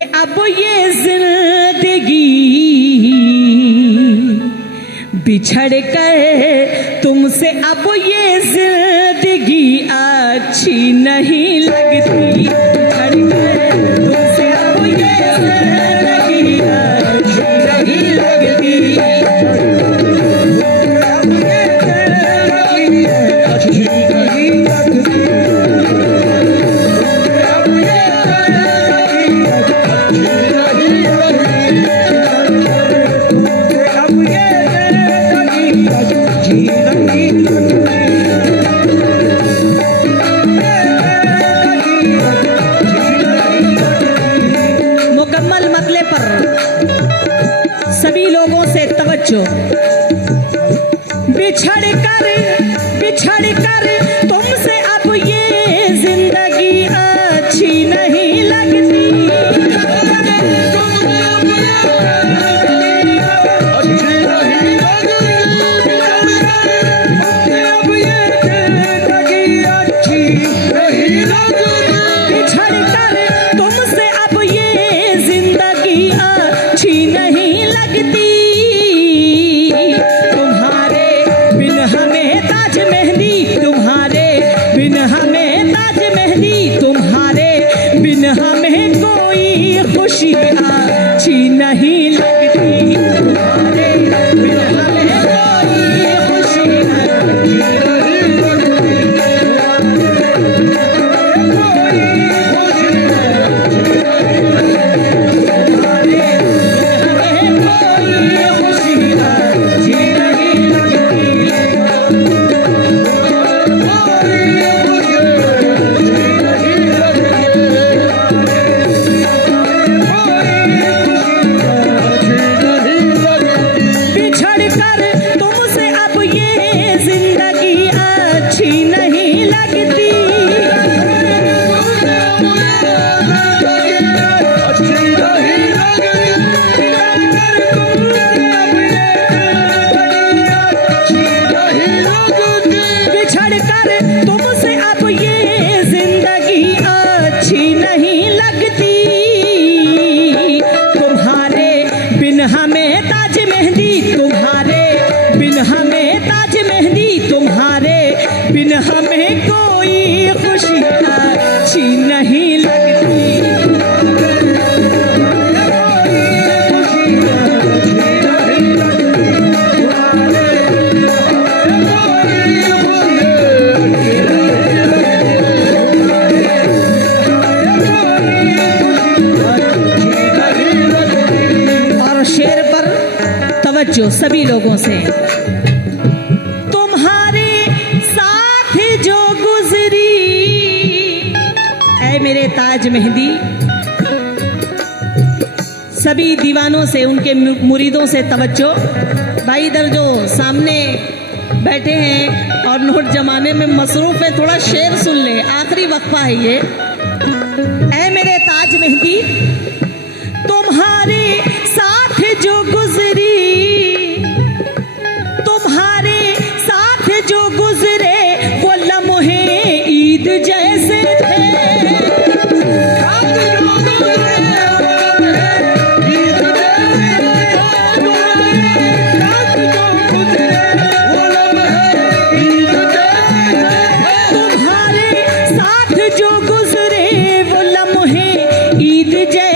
अब ये जिंदगी बिछड़ कर तुमसे, अब ये जिंदगी अच्छी नहीं लगती। बिछड़ कर तुमसे अब ये जिंदगी अच्छी नहीं लगती। मुकम्मल मतले पर सभी लोगों से तवज्जो। बिछड़ कर तुमसे अब ये जिंदगी अच्छी नहीं लगती। हमें कोई खुशी अच्छी नहीं लगती। तुम्हारे बिन हमें कोई खुशी हमें ताज मेहंदी, तुम्हारे बिन हमें ताज मेहंदी, तुम्हारे बिन हमें कोई खुशी अच्छी नहीं लगती। जो सभी लोगों से, तुम्हारे साथ जो गुजरी ऐ मेरे ताज मेहंदी। सभी दीवानों से, उनके मुरीदों से तवज्जो। भाई इधर जो सामने बैठे हैं और नोट जमाने में मसरूफ है, थोड़ा शेर सुन ले, आखिरी वक्फा है ये। ऐ मेरे ताज मेहंदी, तुम्हारे साथ जो गुजरी, जो गुजरे वो लम्हे ईद जैसे थे। तुम्हारे साथ जो गुजरे वो लम्हे ईद जैसे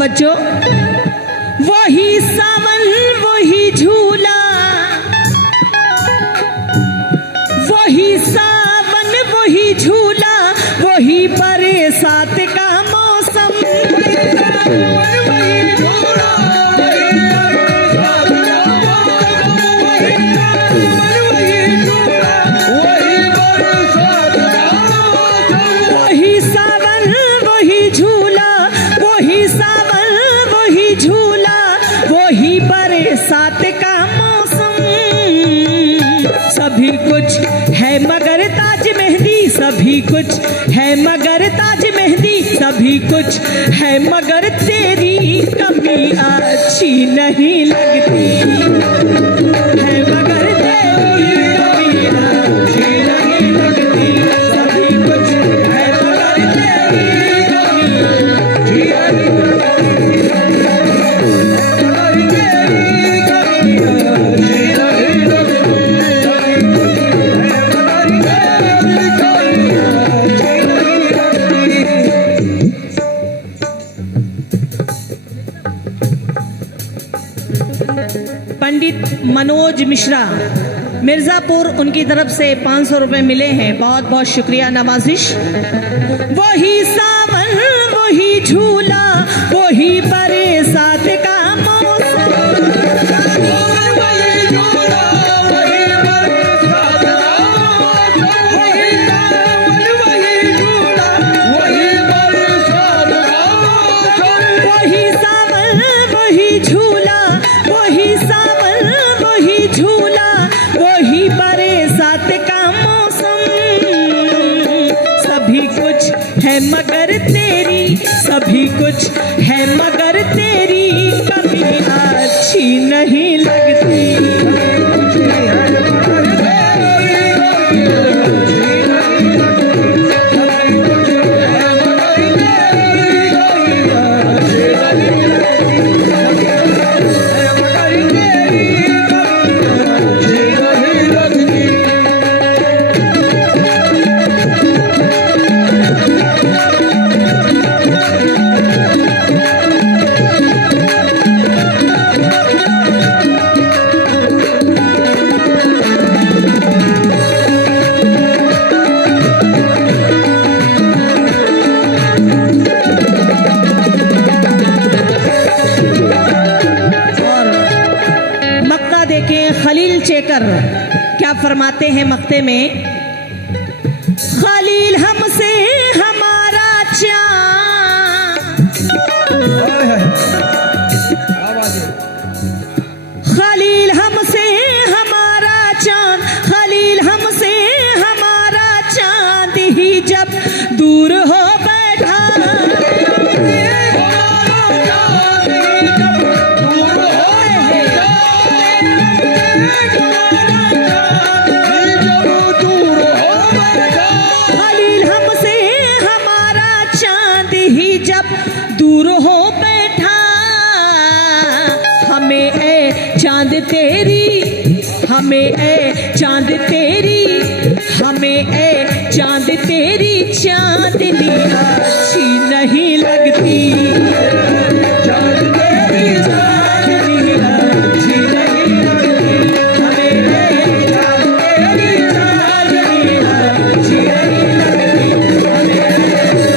तवज्जो। वही सावन वही झूला, वही सावन वही झूला, वही बरसात का मौसम। वही सावन वही झूला, वही सावन वही झूला, वही बरसात का मौसम। सभी कुछ है मगर ताज मेहंदी, सभी कुछ है मगर ताज मेहंदी, सभी कुछ है मगर तेरी कमी अच्छी नहीं लगती। है मगर तेरी कमी अच्छी नहीं लगती, सभी कुछ है मगर तेरी कमी अच्छी नहीं पंडित मनोज मिश्रा मिर्जापुर, उनकी तरफ से 500 रुपए मिले हैं, बहुत बहुत शुक्रिया नवाजिश। वही सावन वही झूला, वही बरसात का मौसम। वही सावन वही झूला, वही सावन वही झूला, वही बरसात का मौसम। सभी कुछ है मगर तेरी, सभी कुछ है मगर तेरी कमी अच्छी नहीं लगती। खलील चेकर क्या फरमाते हैं मक्ते में? खलील हमसे हमारा चाँद, खलील हमसे हमारा चाँद, खलील हमसे हमारा चाँद ही जब दूर हो बैठा। खलील हमसे हमारा चांद ही जब दूर हो बैठा, हमें ए चांद तेरी, हमें ए चांद तेरी, हमें ए चांद तेरी चांदनी अच्छी नहीं लगती। चांद तेरी चांदनी अच्छी नहीं लगती, हमें ए चांद तेरी चांदनी अच्छी नहीं लगती, हमें ए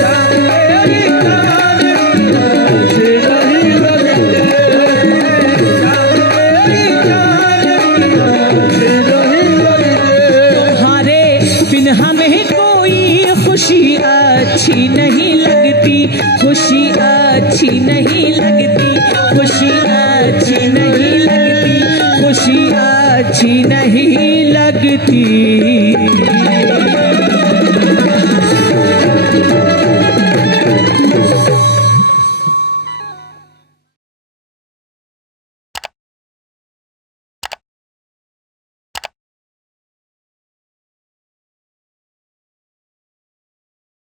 चांद तेरी चांदनी अच्छी नहीं लगती, चांद तेरी चांदनी अच्छी नहीं लगती। तुम्हारे बिन हमें कोई खुशी अच्छी नहीं लगती, खुशी अच्छी नहीं लगती, खुशी अच्छी नहीं लगती, खुशी अच्छी नहीं लगती।